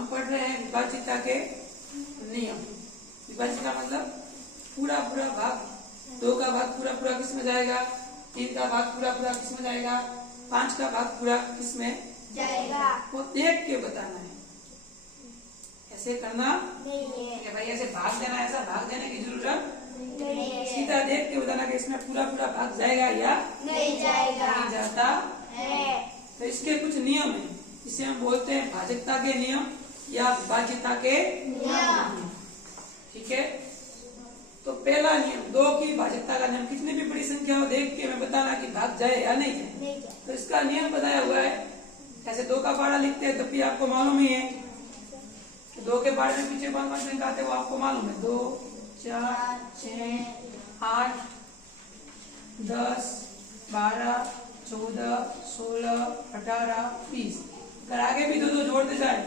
हम पढ़ रहे हैं विभाज्यता के नियम। विभाज्यता मतलब पूरा पूरा भाग, 2 का भाग पूरा पूरा किस में जाएगा, 3 का भाग पूरा पूरा किस में जाएगा, 5 का भाग पूरा किस में जाएगा, वो देख के बताना है। ऐसे करना नहीं है कि भाई ऐसे भाग देना, ऐसा भाग देने की जरूरत नहीं है, सीधा देख के बताना कि इसमें पूरा पूरा भाग जाएगा या नहीं जाएगा नहीं जाता है। तो इसके कुछ नियम है, इसे हम बोलते हैं भाजकता के नियम या विभाज्यता के नियम। ठीक है। तो पहला नियम 2 की भाजकता का नियम, कितनी भी बड़ी संख्या हो देख के हमें बताना कि भाग जाए या नहीं जाए। नहीं जाए। तो इसका नियम बताया हुआ है। ऐसे 2 का पारा लिखते हैं तब भी आपको मालूम ही है कि 2 के पारे में पीछे कौन कौन संख्या आते हैं वो आपको मालूम है। 2 4 6 8 10 12 14 16 18 20। अगर आगे भी 2 जोड़ते जाए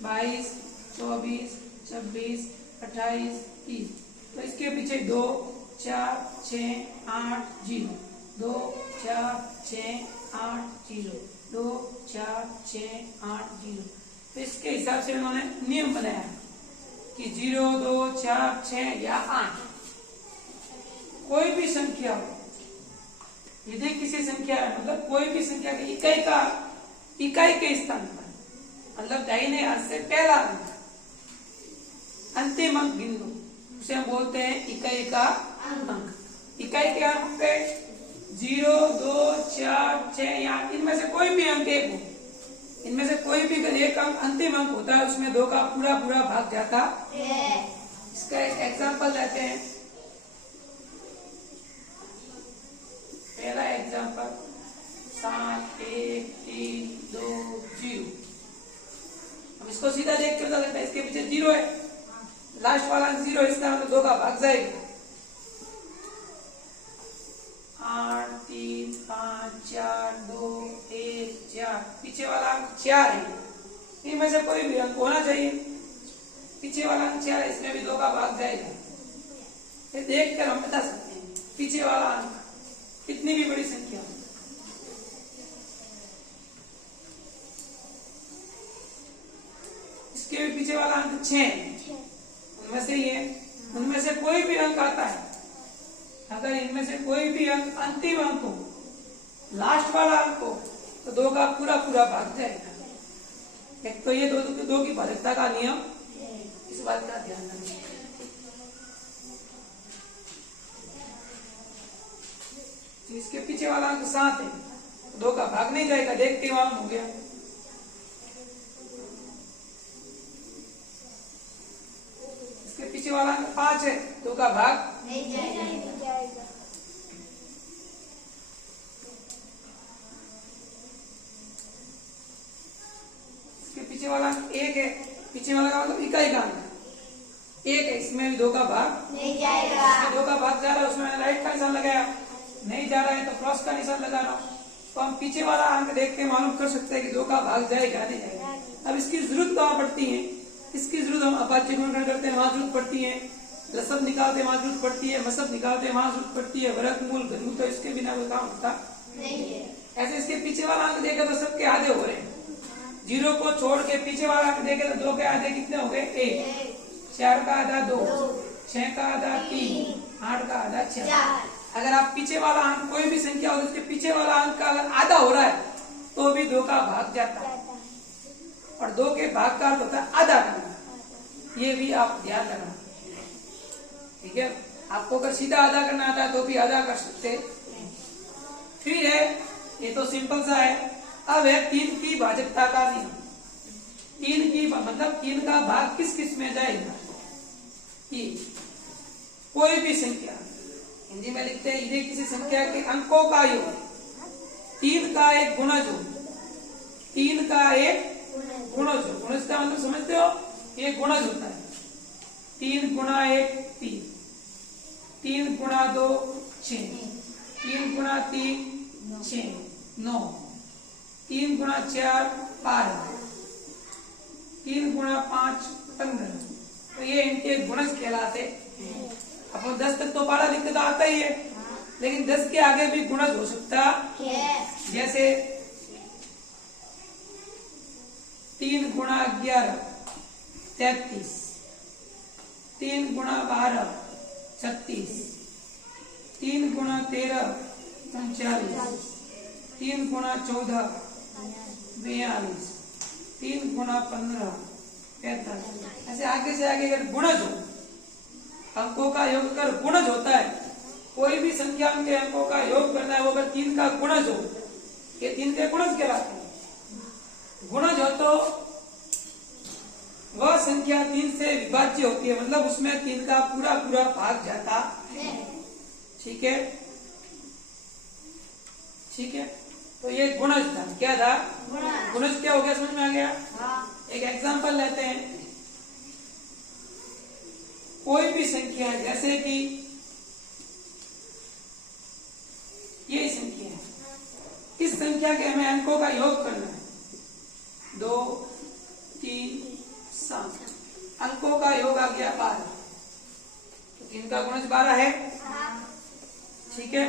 22 24 26 28 30, तो इसके पीछे 2 4 6 8 0 2 4 6 8 0 2 4 6 8 0। तो इसके हिसाब से उन्होंने नियम बनाया कि 0 2 4 6 या 8 कोई भी संख्या हो, यदि किसी संख्या है मतलब कोई भी संख्या की इकाई के स्थान पर, मतलब दाहिने हाथ से पहला अंक, अंतिम अंक गिन लो, उसे हम बोलते हैं इकाई का अंक। इकाई के अंक पे 0 2 4 6 या इनमें से कोई भी अंक एक हो, इनमें से कोई भी एक अंक अंतिम अंक होता है उसमें 2 का पूरा पूरा भाग जाता है। इसका एक एग्जाम्पल लेते हैं। पहला एग्जाम्पल 7 1 3 2 0। अब इसको सीधा देख के बता सकते हैं इसके पीछे 0 है, लास्ट वाला 0, इसका मतलब 2 का भाग जाएगा। 8 3 5 4 2 1 4, पीछे वाला अंक 4 है, इनमें से कोई भी अंक होना चाहिए। पीछे वाला अंक 4 है, इसमें भी 2 का भाग जाएगा। ये देख कर हम बता सकते हैं पीछे वाला अंक कितनी भी बड़ी संख्या हो। इसके भी पीछे वाला अंक 6 है, उनमें से ये उनमें से कोई भी अंक आता है, अगर इनमें से कोई भी अंक अंतिम अंक हो, लास्ट वाला अंक हो, तो 2 का पूरा पूरा भाग जाएगा। एक तो ये 2 की भाजकता का नियम, इस बात का ध्यान रखना। इसके पीछे वाला अंक 7 है, तो 2 का भाग नहीं जाएगा, देख के मालूम हो गया। इसके पीछे वाला अंक 5 है, 2 का भाग नहीं जाएगा। इसके पीछे वाला अंक 1 है, पीछे वाला का मतलब इकाई का अंक 1 है, इसमें भी 2 का भाग नहीं जाएगा। इसमें 2 का भाग जा रहा है, उसमें मैंने राइट का निशान लगाया, नहीं जा रहा है तो क्रॉस का निशान लगा रहा हूँ। तो हम पीछे वाला अंक देख के मालूम कर सकते हैं कि 2 का भाग जाएगा नहीं जाएगा। अब इसकी जरूरत कहाँ पड़ती है, इसकी जरूरत हम अपाचे गुणनखंड करते हैं वहां जरूरत पड़ती है, लसब निकालते वहां जरूरत पड़ती है, मसब निकालते वहां जरूरत पड़ती है, वर्गमूल घनमूल, तो इसके बिना कोई काम होता नहीं है। ऐसे इसके पीछे वाला अंक देखे तो सबके आधे हो रहे हैं, 0 को छोड़ के पीछे वाला अंक देखे तो 2 के आधे कितने हो गए 1, 4 का आधा 2, 6 का आधा 3, 8 का आधा 4। अगर आप पीछे वाला अंक कोई भी संख्या हो जिसके पीछे वाला अंक का अगर आधा हो रहा है तो भी 2 का भाग जाता है, और 2 के भाग का अर्थ होता है आधा करना, ये भी आप ध्यान रखना। ठीक है, आपको अगर सीधा आधा करना आता है तो भी आधा कर सकते। फिर है, ये तो सिंपल सा है। अब है 3 की भाजकता का नियम। 3 की मतलब 3 का भाग किस किस में जाएगा, कोई भी संख्या, हिंदी में लिखते हैं यदि किसी संख्या के अंकों का योग 3 का एक गुणज हो, 3 का एक गुणज हो, गुणज का मतलब समझते हो, ये गुणज होता है। 3 गुणा 1 3, 3 गुणा 2 6, 3 गुणा 3 6 9, 3 गुणा 4 12, 3 गुणा 5 15। तो ये इनके गुणज कहलाते हैं। अपन 10 तक तो पारा लिखते तो आता ही है, लेकिन 10 के आगे भी गुणज हो सकता है। जैसे 3 गुणा 11 33, 3 गुणा 12 36, 3 गुणा 13 39, 3 गुणा 14 42, 3 गुणा 15 45। ऐसे आगे से आगे अगर गुणज हो, अंकों का योग कर गुणज होता है, कोई भी संख्या के अंकों का योग करना है, वो अगर 3 का गुणज हो, ये 3 के गुणज कहलाते हैं। गुणज हो तो वह संख्या 3 से विभाज्य होती है, मतलब उसमें 3 का पूरा पूरा भाग जाता है। ठीक है, ठीक है। तो ये गुणज था, क्या था? गुणज क्या हो गया, समझ में आ गया? एक एग्जांपल लेते हैं। कोई भी संख्या जैसे कि ये संख्या है, इस संख्या के हमें अंकों का योग करना है, 2 3 7, अंकों का योग आ गया 12, तो 3 का गुणज 12 है। ठीक है,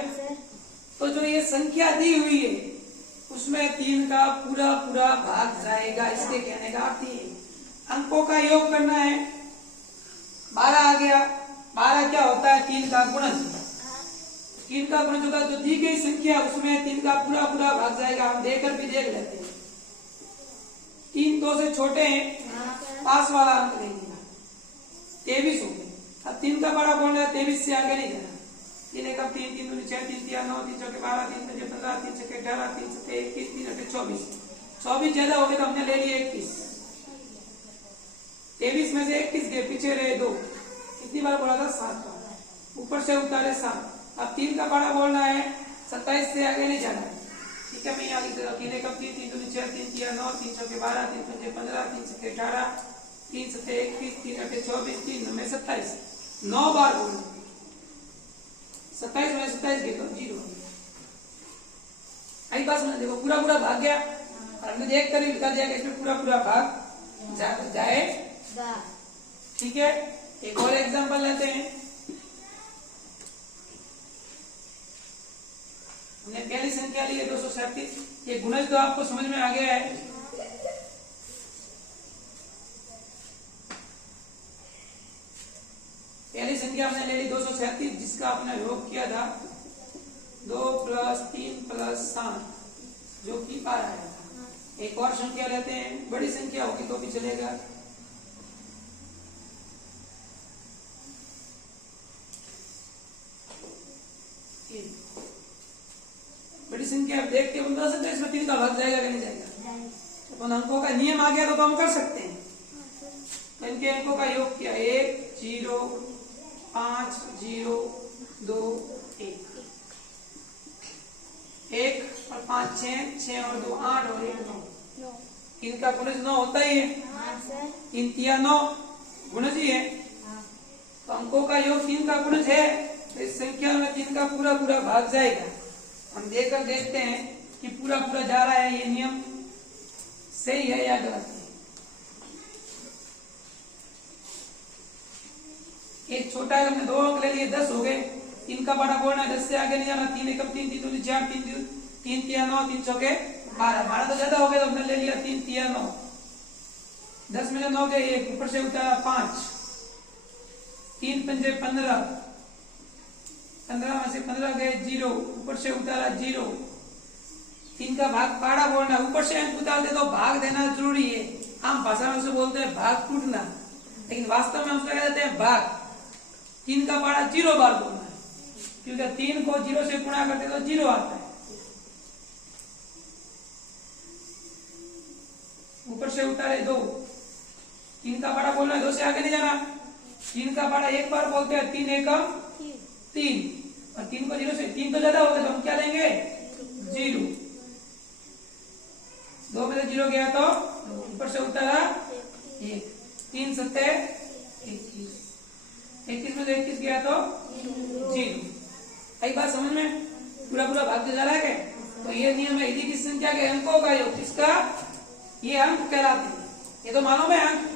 तो जो ये संख्या दी हुई है उसमें 3 का पूरा पूरा भाग जाएगा, इसके कहने का अर्थ ये। अंकों का योग करना है, 12 आ गया, 12 क्या होता है? 3 का गुणज। 3 का गुणज होगा, जो दी गई संख्या उसमें 3 का पूरा पूरा भाग जाएगा। हम देकर भी देख लेते हैं। 3 2 से छोटे हैं, पास वाला अंक देंगे, 23 हो गए। अब 3 का बड़ा बोल रहा है, 23 से आगे नहीं जाना। 3 एक 3 3 2 6 3 3 9 3 4 12 3 5 15 3 6 18 3 7 21 3 8 24, 24 ज्यादा हो गए तो हमने ले लिए 21। 23 में से 21 गए, पीछे रहे 2, कितनी बार बोला था? 7 बार। ऊपर से उतारे 7। अब 3 का बड़ा बोलना है, 27 से आगे नहीं जाना है। ठीक है, मैं यहाँ लिख देता हूँ। 3 एक 3 3 2 6 3 3 9 3 4 12 3 5 15 3 6 18 3 7 21 3 8 24 3 9 27, 9 बार बोलना। 27 में 27 गए तो 0। आई बात समझ, देखो पूरा पूरा भाग गया, और हमने देख कर लिखा दिया कि इसमें पूरा पूरा भाग जाएगा। ठीक है, एक और एग्जांपल लेते हैं। हमने पहली संख्या ली है 237, ये गुणज तो आपको समझ में आ गया है। पहली संख्या हमने ले ली 237, जिसका आपने योग किया था 2 + 3 + 7, जो कि 12 आया था। एक और संख्या लेते हैं, बड़ी संख्या होगी तो भी चलेगा। बड़ी संख्या देख के बता सकते हैं इसमें 3 का भाग जाएगा कि नहीं जाएगा। अपन अंकों का नियम आ गया तो हम कर सकते हैं। तो इनके अंकों का योग किया, 1 0 5 0 2 1, 1 और 5 6, 6 और 2 8 और 1 9। इनका गुणज 9 होता ही है। 3 3 9 गुणज ही है। तो अंकों का योग 3 का गुणज है, तो इस संख्या में 3 का पूरा पूरा भाग जाएगा। हम देखकर देखते हैं कि पूरा पूरा जा रहा है, ये नियम सही है या गलत है। एक छोटा है, हमने 2 अंक ले लिए, 10 हो गए। 3 का बड़ा बोलना है, 10 से आगे नहीं जाना। 3 एक 3 3 2 4 3 3 3 9 3 चौके 12, 12 तो ज्यादा हो गया तो हमने ले लिया 3 3 9। 10 में 9 गए, 1 ऊपर से उतारा 5, 3 पंजे 15, 15 में से 15 गए 0, ऊपर से उतारा 0। 3 का भाग पाड़ा बोलना, ऊपर से अंक उतारते तो भाग देना जरूरी है। हम भाषा में उसे बोलते हैं भाग टूटना, लेकिन वास्तव में हम उसका कहते हैं भाग। 3 का पाड़ा 0 बार बोलना है, क्योंकि 3 को 0 से गुणा करते तो 0 आता है। ऊपर से उतारे 2, 3 का पाड़ा बोलना है, 2 से आगे नहीं जाना। 3 का पाड़ा एक बार बोलते हैं, 3 एकम 3, और 3 को 0 से 3 तो ज्यादा होगा तो हम क्या लेंगे? 0। 2 में से 0 गया तो ऊपर से उतारा 1, 3 7 21, 21 में से 21 गया तो 0। आई बात समझ में? पूरा पूरा भाग जा रहा है क्या? तो ये नियम है यदि की संख्या के अंकों का योग, जिसका ये अंक कहलाते हैं। ये तो मालूम है अंक।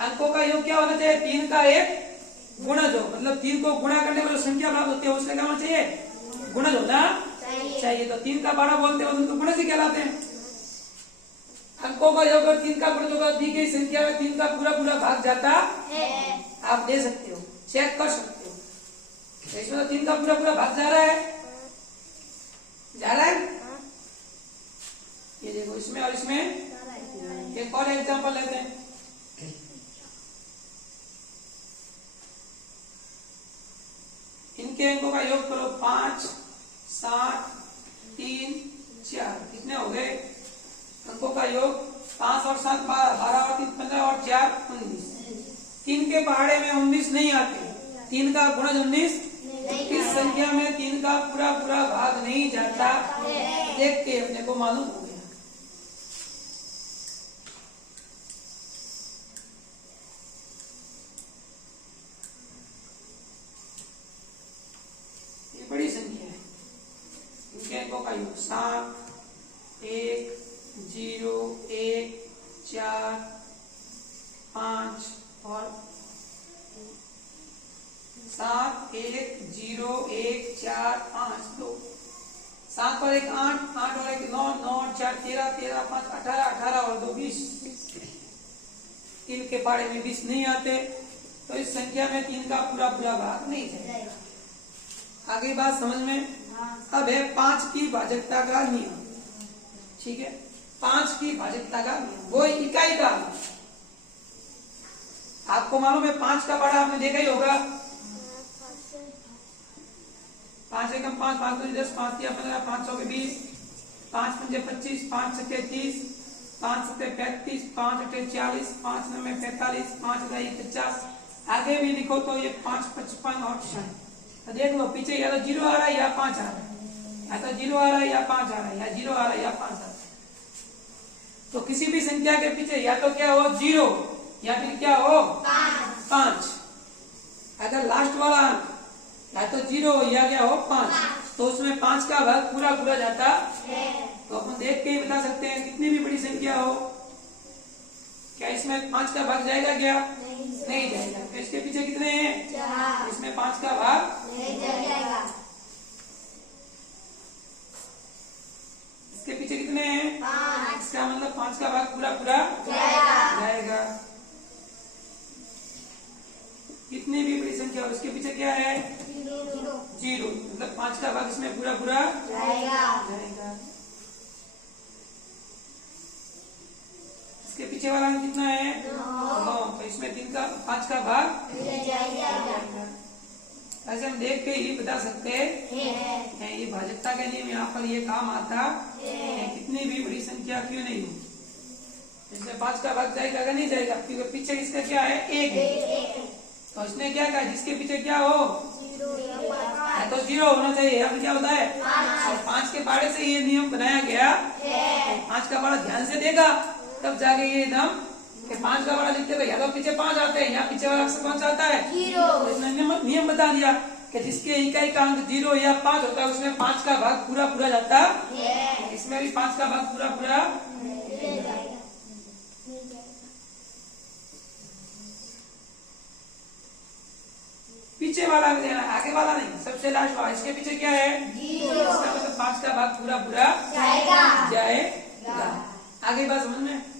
अंकों का योग क्या होना चाहिए? 3 का एक गुणज हो, मतलब 3 को गुणा करने पर जो संख्या प्राप्त होती है उसका क्या होना चाहिए? गुणज होना चाहिए। तो 3 का बड़ा बोलते हैं तो गुणज ही कहलाते हैं। अंकों का योग और 3 का गुणज होगा, दी गई संख्या में 3 का पूरा पूरा भाग जाता है। आप दे सकते हो, चेक कर सकते हो। तो इसमें तो 3 का पूरा पूरा भाग जा रहा है, जा रहा है। ये देखो इसमें और इसमें एक और एग्जांपल लेते हैं। इनके अंकों का योग करो 5, 7, 3, 4, कितने हो गए अंकों का योग? 5 और 7 12 और 3 15 और 4 19। 3 के पहाड़े में 19 नहीं आते, 3 का गुणज 19। इस संख्या में 3 का पूरा पूरा भाग नहीं जाता, देख के अपने को मालूम हो गया। ये बड़ी संख्या है। इनके अंकों का योग 7, 1, 0, 1, 4, 5 और 7, 1, 0, 1, 4, 5, 2, 7 और 1 8, 8 और 1 9, 9 और 4 13, 13 5 18, 18 और 2 20। 3 के पहाड़े में 20 नहीं आते, तो इस संख्या में 3 का पूरा पूरा भाग नहीं जाएगा। आगे बात समझ में? अब है 5 की भाजकता का नियम। ठीक है, 5 की भाजकता का नियम, वो इकाई का। आपको मालूम है 5 का पहाड़ा आपने देखा ही होगा। 5 एकम 5, 5 2 10, 5 3 15, 5 6 20, 5 5 25, 5 6 30, 5 7 35, 5 8 40, 5 9 45, 5 9 50। आगे भी लिखो तो ये 5 55 और 60। तो देख लो पीछे या तो 0 आ रहा है या 5 आ रहा है, या तो 0 आ रहा है या 5 आ रहा है, या 0 आ रहा है या 5 आ रहा है। तो किसी भी संख्या के पीछे या तो क्या हो 0 या फिर क्या हो 5। अगर लास्ट वाला अंक या तो 0 या क्या हो 5, तो उसमें 5 का भाग पूरा पूरा जाता है। तो अपन देख के ही बता सकते हैं कितनी भी बड़ी संख्या हो, क्या इसमें 5 का भाग जाएगा क्या? नहीं जाएगा। तो इसके पीछे कितने हैं? इसमें 5 का भाग नहीं जाएगा। इसके पीछे कितने हैं? 5। इसका मतलब 5 का भाग पूरा पूरा जाएगा। कितनी भी बड़ी संख्या हो इसके पीछे क्या है? 0। मतलब 5 का भाग इसमें पूरा पूरा जाएगा। इसके पीछे वाला कितना है? 9। तो इसमें 5 का भाग जाएगा। ऐसे हम देख के ही बता सकते हैं ये भाजकता के नियम यहाँ पर ये काम आता है। कितनी भी बड़ी संख्या क्यों नहीं हो, इसमें 5 का भाग जाएगा क्या? नहीं जाएगा, क्योंकि पीछे इसका क्या है? 1 है। तो इसने क्या कहा जिसके पीछे क्या हो तो 0 होना चाहिए, अब क्या होता है 5 के पहाड़े से ये नियम बनाया गया। 5 का पहाड़ा ध्यान से देखा तब जाके ये एकदम कि 5 का पहाड़ा लिखते हुए या तो पीछे 5 आते हैं या पीछे वाला अक्षर कौन सा आता है? 0। तो इसने नियम बता दिया कि जिसके इकाई का अंक 0 या 5 होता है उसमें 5 का भाग पूरा पूरा जाता है। इसमें भी 5 का भाग पूरा पूरा। पीछे वाला भी देना, आगे वाला नहीं, सबसे लास्ट वाला। इसके पीछे क्या है? 0। इसका मतलब 5 का भाग पूरा पूरा जाएगा। आगे बात समझ में?